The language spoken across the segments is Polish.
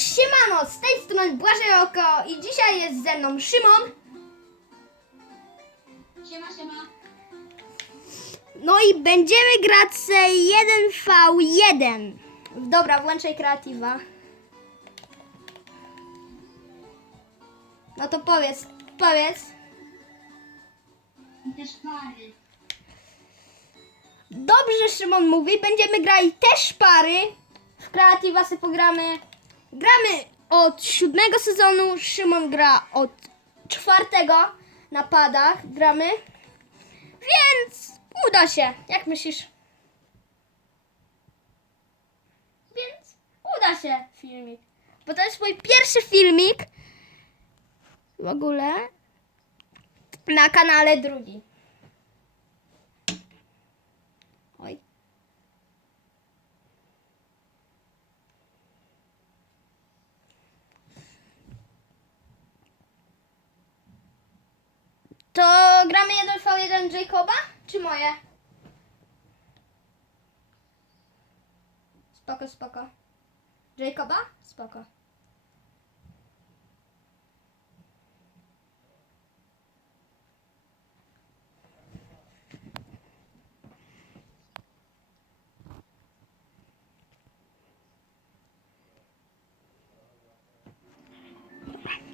Siemano, z tej strony Błażej Oko i dzisiaj jest ze mną Szymon. Siema, siema. No i będziemy grać se 1v1. Dobra, włączaj kreatywa. No to powiedz, powiedz. I też pary. Dobrze Szymon mówi, będziemy grali też pary. W kreatywa sobie pogramy. Gramy od siódmego sezonu, Szymon gra od czwartego na padach gramy. Więc uda się. Jak myślisz? Więc uda się filmik. Bo to jest mój pierwszy filmik w ogóle na kanale drugi. Oj. To gramy 1v1 Jacoba, czy moje? Spoko, spoko. Jacoba? Spoko.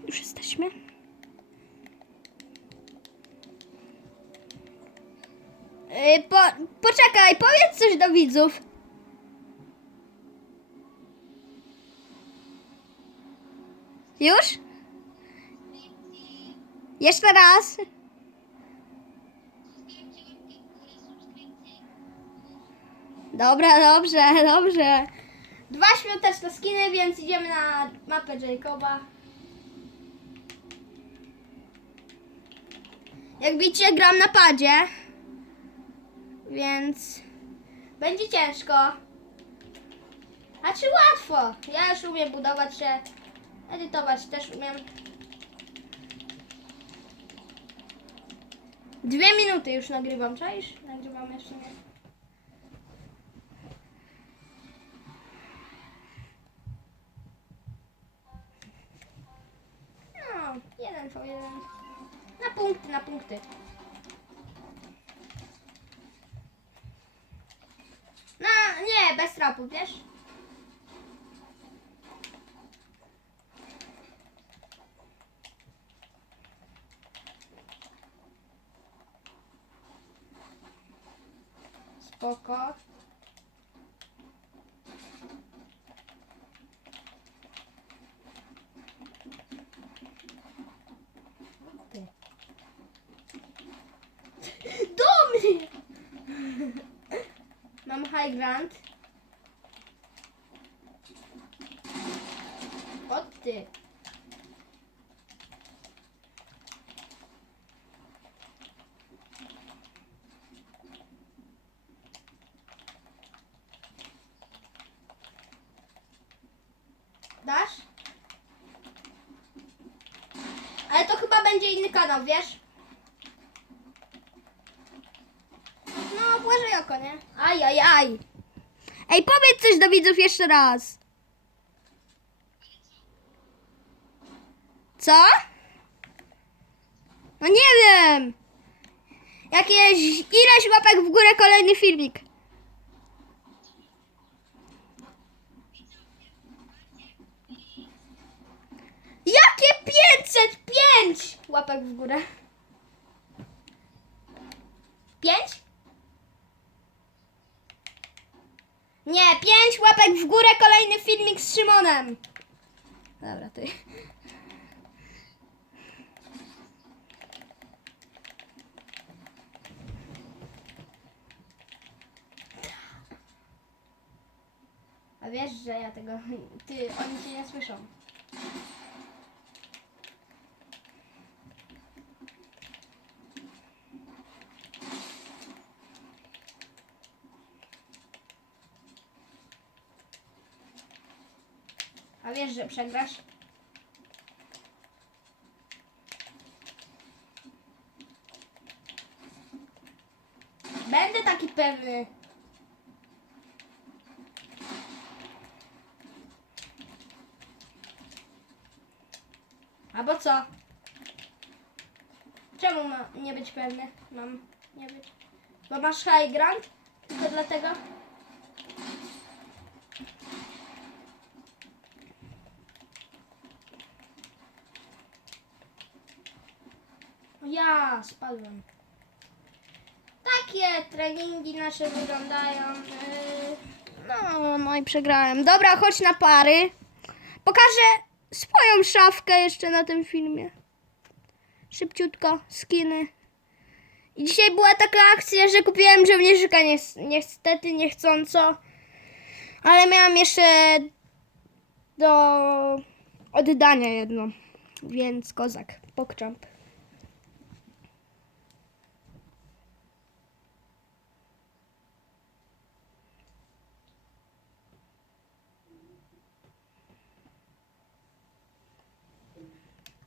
Już jesteśmy. Yy, po, poczekaj, powiedz coś do widzów. Już? Jeszcze raz. Dobra, dobrze, dobrze. Dwa świąteczne skiny, więc idziemy na mapę Jacoba. Jak widzicie, gram na padzie. Więc będzie ciężko. A czy łatwo? Ja już umiem budować się, edytować też umiem. Dwie minuty już nagrywam, czaisz? Nagrywam jeszcze nie. No, jeden po jeden. Na punkty, na punkty. Na, nie, bez trapu, wiesz? Spoko. Ty. Do mnie! Ground. O ty. Dasz? Ale to chyba będzie inny kanał, wiesz? No, Błażej oko, nie? Aj, aj, aj. Ej, powiedz coś do widzów jeszcze raz. Co? No nie wiem. Jakieś ileś łapek w górę kolejny filmik. Jakie 505 łapek w górę? 5? Nie, 5 łapek w górę, kolejny filmik z Szymonem. Dobra, ty. A wiesz, że ja tego. Ty, oni cię nie słyszą. Że przegrasz? Będę taki pewny. Albo co? Czemu ma nie być pewny? Mam nie być. Bo masz high ground? To dlatego? Ja spadłem. Takie treningi nasze wyglądają. Yy, No, no i przegrałem. Dobra, chodź na pary. Pokażę swoją szafkę jeszcze na tym filmie. Szybciutko, skiny. I dzisiaj była taka akcja, że kupiłem żołnierzyka ni niestety niechcąco. Ale miałam jeszcze do oddania jedno. Więc kozak, pokczamp.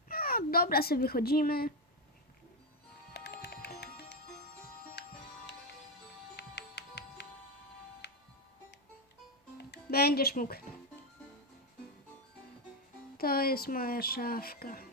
No dobra, sobie wychodzimy. Będziesz mógł. To jest moja szafka.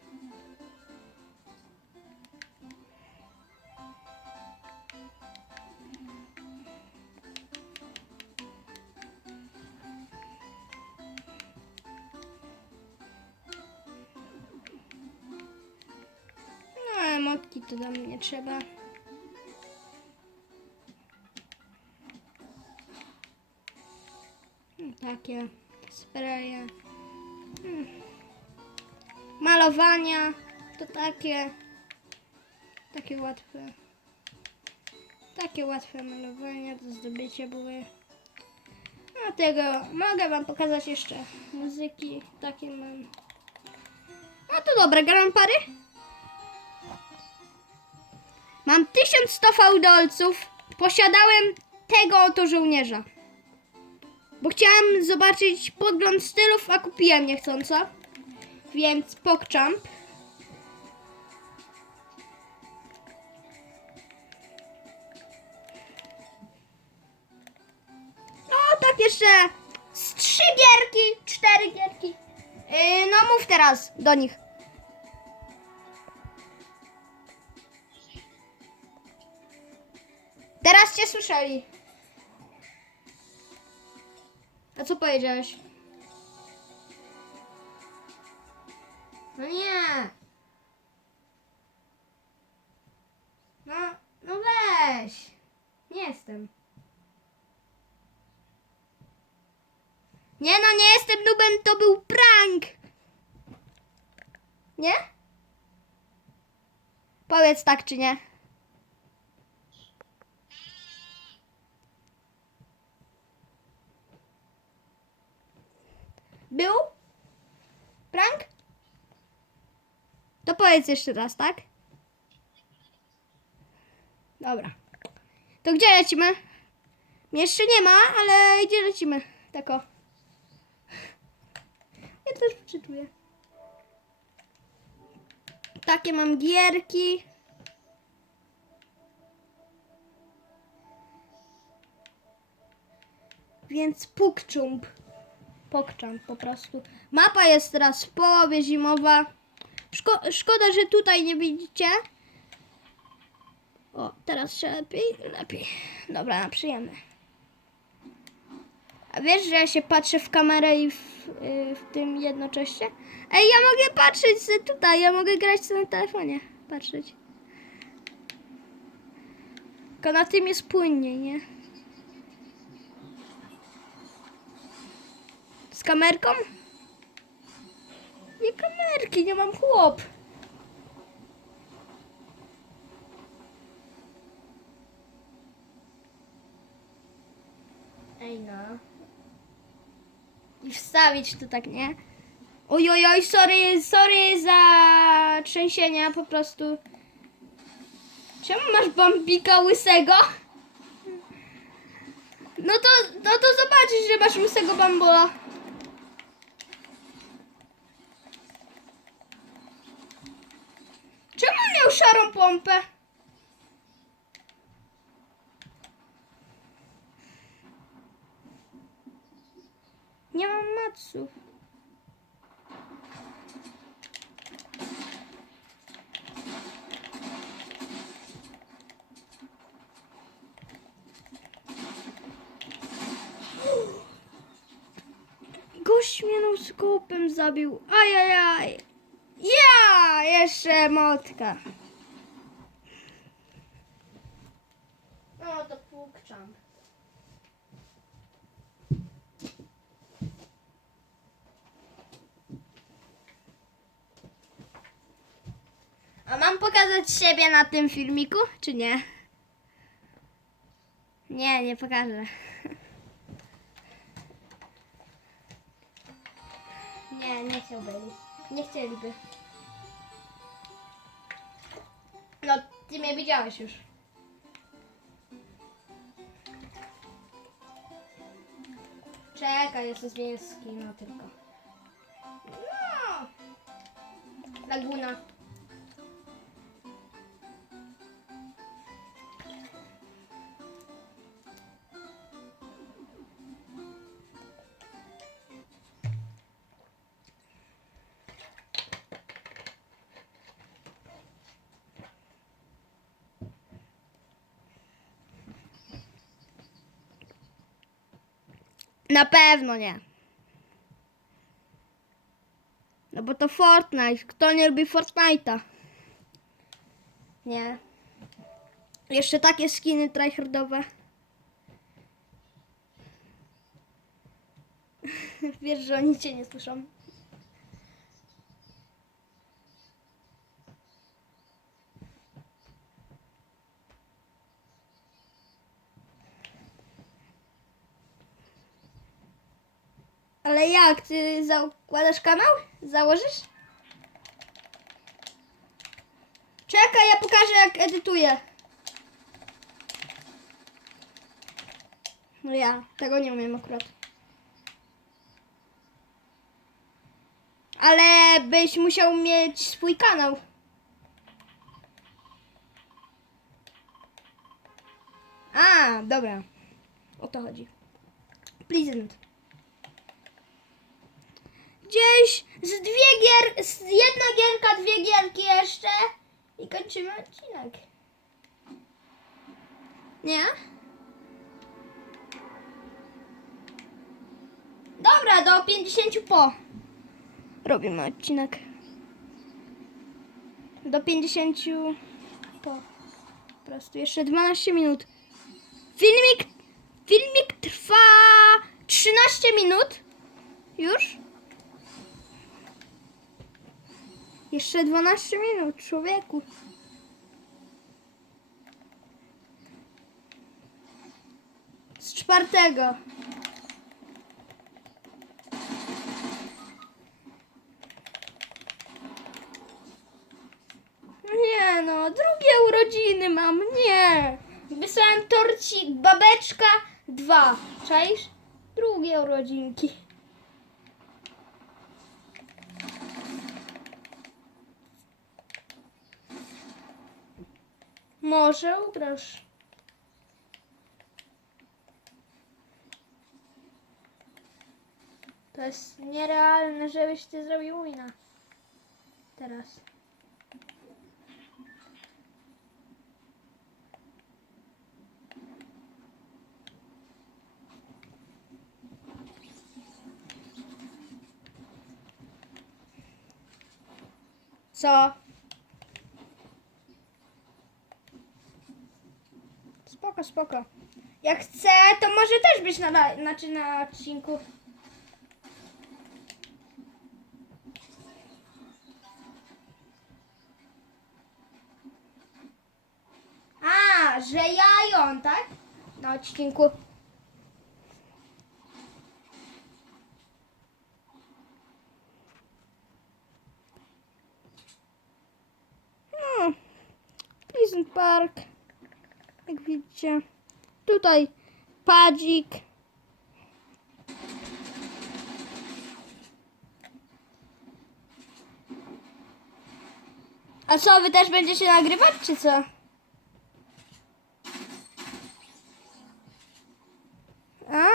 Trzeba. Mm, Takie spreje. Mm. Malowania to takie takie łatwe. Takie łatwe malowania do zdobycia były. Dlatego mogę wam pokazać jeszcze muzyki. Takie mam. No to dobra, gram pary? Mam 1100 fałdolców. Posiadałem tego oto żołnierza. Bo chciałam zobaczyć podgląd stylów, a kupiłem niechcąco. Więc pokczamp. No tak jeszcze z trzy gierki, cztery gierki. Yy, no mów teraz do nich. Teraz cię słyszeli. A co powiedziałeś? No nie. No, no weź. Nie jestem. Nie no, nie jestem nubem, to był prank. Nie? Powiedz tak czy nie. Był? Prank? To powiedz jeszcze raz, tak? Dobra. To gdzie lecimy? Jeszcze nie ma, ale gdzie lecimy? Tak o. Ja też przeczytuję. Takie mam gierki. Więc pukczump. Pokczam po prostu. Mapa jest teraz w połowie zimowa. Szko- szkoda, że tutaj nie widzicie. O, teraz się lepiej, lepiej. Dobra, na przyjemne. A wiesz, że ja się patrzę w kamerę i w, y, w tym jednocześnie? Ej, ja mogę patrzeć tutaj, ja mogę grać na telefonie. Patrzeć. Tylko na tym jest płynniej, nie? Kamerką? Nie kamerki, nie mam chłop. Ej no. I wstawić to tak, nie? Oj, oj, oj, sorry, sorry za trzęsienia, po prostu. Czemu masz bambika łysego? No to, no to zobaczysz, że masz łysego bambola. szarą pompę. Nie mam maców. Gość mnie no skopem zabił. Ajajaj. Ja! Jeszcze motka. Pokazać siebie na tym filmiku, czy nie? Nie, nie pokażę. Nie, nie chciałbyli. Nie chcieliby. No, ty mnie widziałeś już. Czekaj, jeszcze zmienię skina tylko. No! Laguna. Na pewno nie. No bo to Fortnite. Kto nie lubi Fortnite'a? Nie. Jeszcze takie skiny tryhardowe. Wiesz, że oni cię nie słyszą. Ale jak? Ty zakładasz kanał? Założysz? Czekaj, ja pokażę jak edytuję. No ja tego nie umiem akurat. Ale byś musiał mieć swój kanał. A, dobra. O to chodzi. Pleasant. Gdzieś z dwie gier, z jedna gierka, dwie gierki jeszcze i kończymy odcinek. Nie? Dobra, do 50 po. Robimy odcinek. Do 50 po. Po prostu jeszcze 12 minut. Filmik, filmik trwa 13 minut. Już? Jeszcze 12 minut, człowieku. Z czwartego. Nie no, drugie urodziny mam, nie. Wysłałem torcik babeczka 2. Czaisz? Drugie urodzinki. Może ugrasz. To jest nierealne, żebyś ty zrobił wina. Teraz. Co? Spoko, spoko. Jak chcę, to może też być na, li- znaczy na odcinku. A, że ja i on, tak? Na odcinku. No, Pleasant Park. Widzicie. Tutaj padzik. A co, wy też będziecie nagrywać, czy co? A.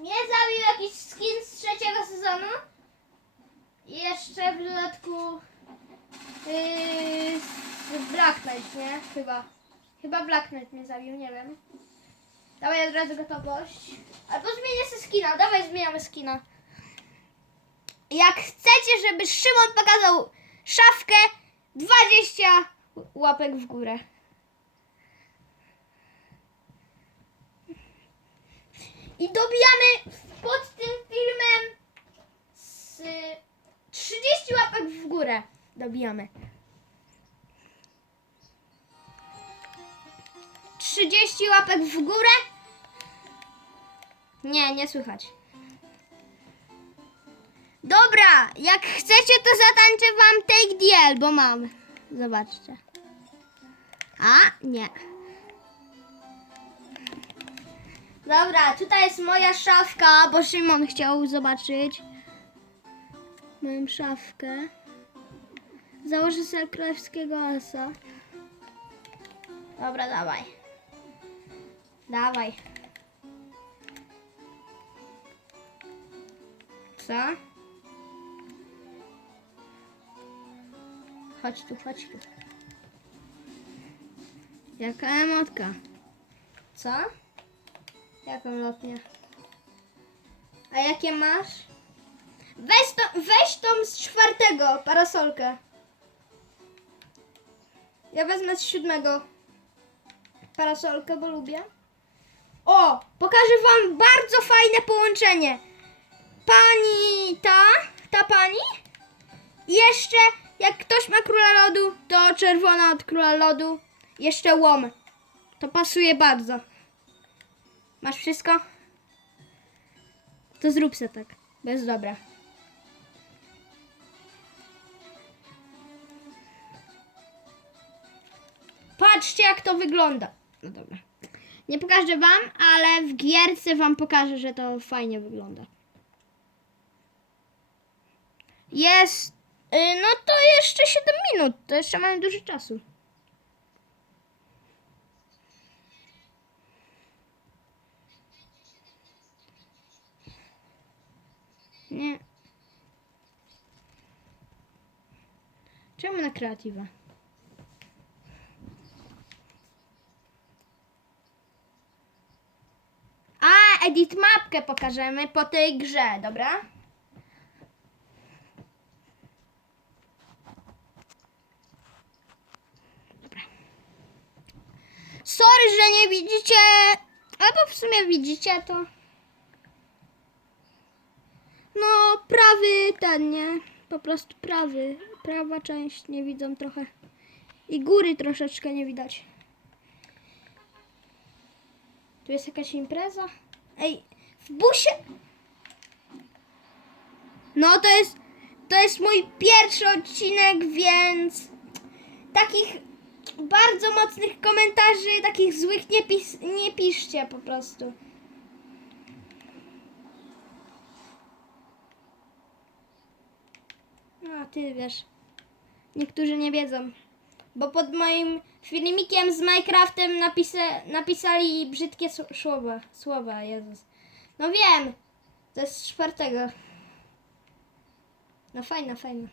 Mnie zabił jakiś skin z trzeciego sezonu. I jeszcze w dodatku yy, Black Knight, nie? Chyba. Chyba Black Knight mnie zabił, nie wiem. Dawaj od razu gotowość. Albo zmienię sobie skina. Dawaj zmieniamy skina. Jak chcecie, żeby Szymon pokazał szafkę, 20 łapek w górę. I dobijamy pod tym filmem z 30 łapek w górę. Dobijamy. 30 łapek w górę? Nie, nie słychać. Dobra, jak chcecie, to zatańczę wam Take DL, bo mam. Zobaczcie. A, nie. Dobra, tutaj jest moja szafka, bo Szymon chciał zobaczyć moją szafkę. Założę sobie królewskiego osa. Dobra, dawaj. Dawaj. Co? Chodź tu, chodź tu. Jaka emotka? Co? Jaką lotnię? A jakie masz? Weź, to, weź tą z czwartego parasolkę. Ja wezmę z siódmego parasolkę, bo lubię. O, pokażę wam bardzo fajne połączenie. Pani ta, ta pani. Jeszcze jak ktoś ma króla lodu, to czerwona od króla lodu. Jeszcze łom. To pasuje bardzo. Masz wszystko? To zrób se tak. Bez dobra. Patrzcie jak to wygląda. No dobra. Nie pokażę wam, ale w gierce wam pokażę, że to fajnie wygląda. Jest. y, No to jeszcze 7 minut. To jeszcze mamy dużo czasu. Nie. Czemu na kreatywa? A, edit mapkę pokażemy po tej grze, dobra? Sorry, że nie widzicie, albo w sumie widzicie to. No, prawy ten, nie? Po prostu prawy. Prawa część nie widzą trochę. I góry troszeczkę nie widać. Tu jest jakaś impreza? Ej, busie! No to jest, to jest mój pierwszy odcinek, więc takich bardzo mocnych komentarzy, takich złych nie, pis, nie piszcie po prostu. No, ty wiesz. Niektórzy nie wiedzą. Bo pod moim filmikiem z Minecraftem napisa napisali brzydkie słowa. Słowa, Jezus. No wiem. To jest czwartego. No fajna, fajna.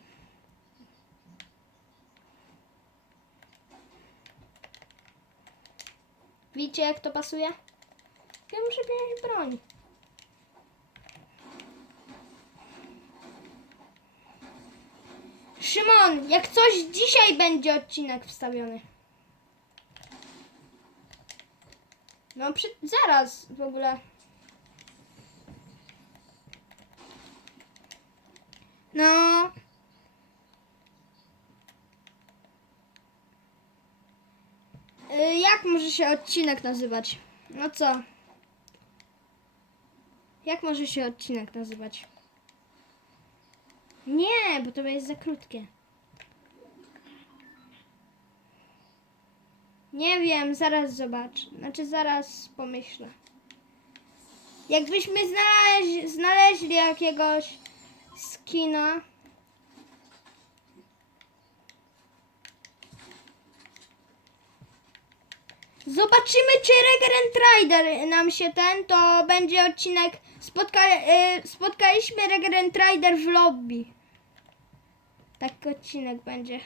Widzicie jak to pasuje? Ja muszę wziąć broń. Szymon, jak coś dzisiaj będzie odcinek wstawiony. No przy... zaraz w ogóle. No. Y, Jak może się odcinek nazywać? No co? Jak może się odcinek nazywać? Nie, bo to jest za krótkie. Nie wiem, zaraz zobacz. Znaczy zaraz pomyślę. Jakbyśmy znaleźli, znaleźli jakiegoś skina. Zobaczymy, czy Regerent Rider nam się ten, to będzie odcinek. Spotka, y, spotkaliśmy Regerent Rider w lobby. Taki odcinek będzie.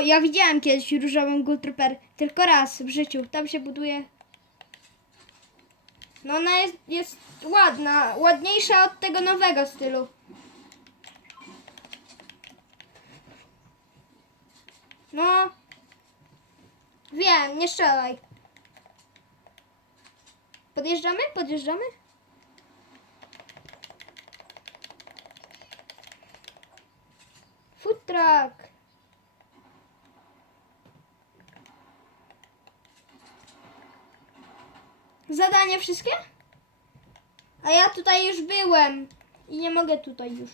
Ja widziałem kiedyś różową Gold Trooper tylko raz w życiu. Tam się buduje. No ona jest, jest ładna, ładniejsza od tego nowego stylu. No. Wiem, nie strzelaj. Podjeżdżamy? Podjeżdżamy? Food truck. Zadania wszystkie? A ja tutaj już byłem i nie mogę tutaj już.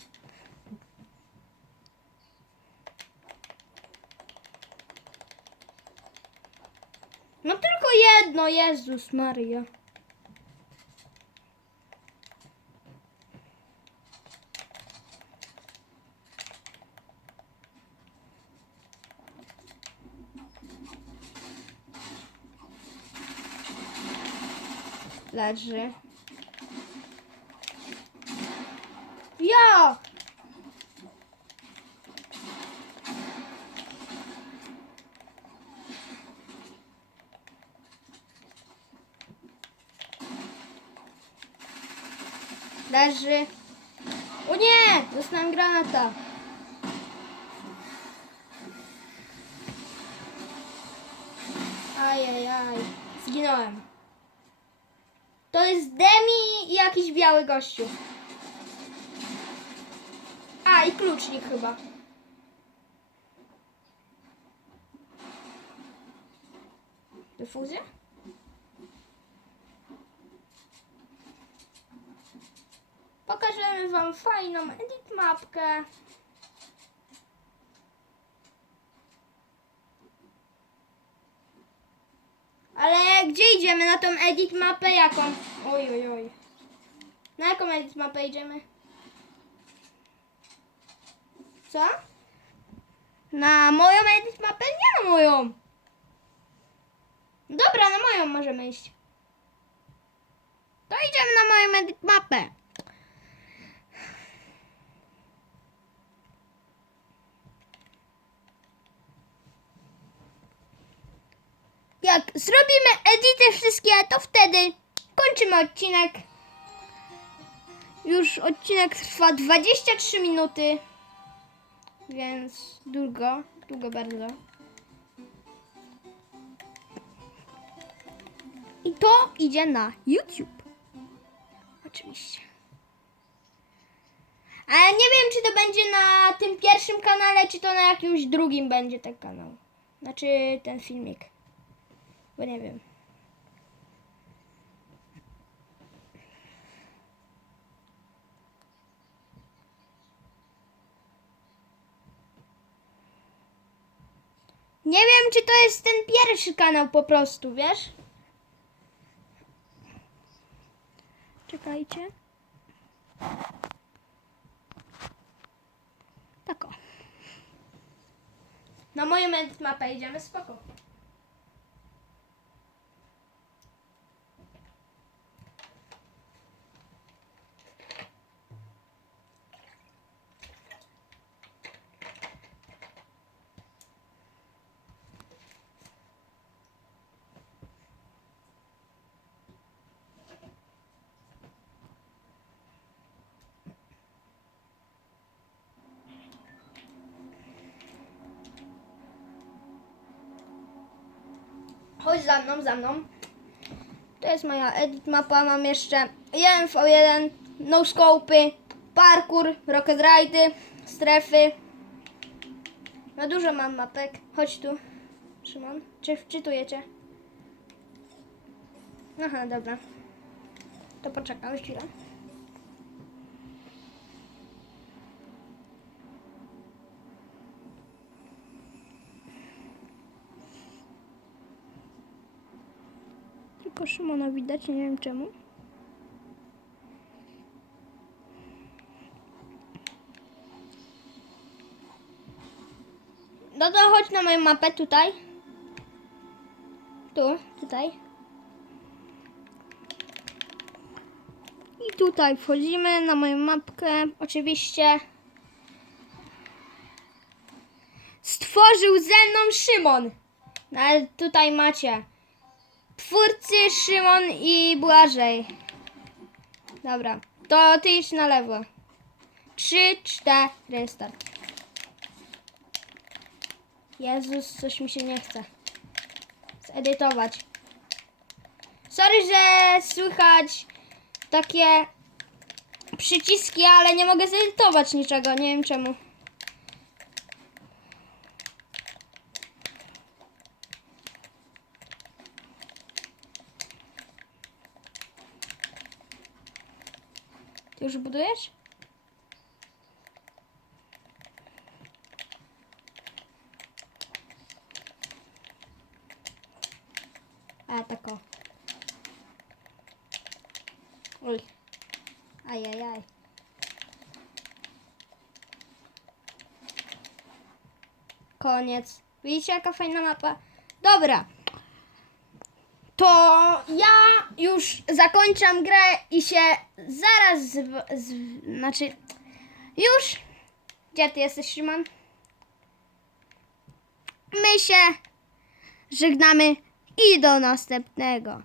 No tylko jedno, Jezus Maria. Leży. Ja! Leży. O nie! Dostałem granata. Ajajaj. Zginąłem. To jest Demi i jakiś biały gościu. A, i klucznik chyba. Dyfuzja? Pokażemy wam fajną edit mapkę. Ale gdzie idziemy? Na tą edit mapę jaką? Oj, oj, oj. Na jaką edit mapę idziemy? Co? Na moją edit mapę? Nie na moją. Dobra, na moją możemy iść. To idziemy na moją edit mapę. Jak edity wszystkie, to wtedy kończymy odcinek. Już odcinek trwa 23 minuty. Więc długo, długo bardzo. I to idzie na YouTube. Oczywiście. Ale nie wiem, czy to będzie na tym pierwszym kanale, czy to na jakimś drugim będzie ten kanał. Znaczy ten filmik. Bo nie wiem. Nie wiem, czy to jest ten pierwszy kanał po prostu, wiesz? Czekajcie. Tak o. Na moją mapę idziemy spoko. Chodź za mną, za mną. To jest moja edit mapa. Mam jeszcze 1v1, no scopy, parkour, rocket ride'y, strefy. No dużo mam mapek. Chodź tu, Szymon. Czy wczytujecie? Aha, dobra. To poczekam chwilę. Tylko Szymona widać, nie wiem czemu. No to chodź na moją mapę tutaj. Tu, tutaj. I tutaj wchodzimy na moją mapkę. Oczywiście. Stwór tworzył ze mną Szymon. No ale tutaj macie. Twórcy Szymon i Błażej. Dobra, to ty idź na lewo. Trzy, cztery, start. Jezus, coś mi się nie chce. Zedytować. Sorry, że słychać takie przyciski, ale nie mogę zedytować niczego. Nie wiem czemu. Ty już budujesz? A, tak o. Oj. Koniec. Widzicie jaka fajna mapa? Dobra. To ja już zakończam grę i się zaraz z, z, znaczy już gdzie ty jesteś Szymon? My się żegnamy i do następnego.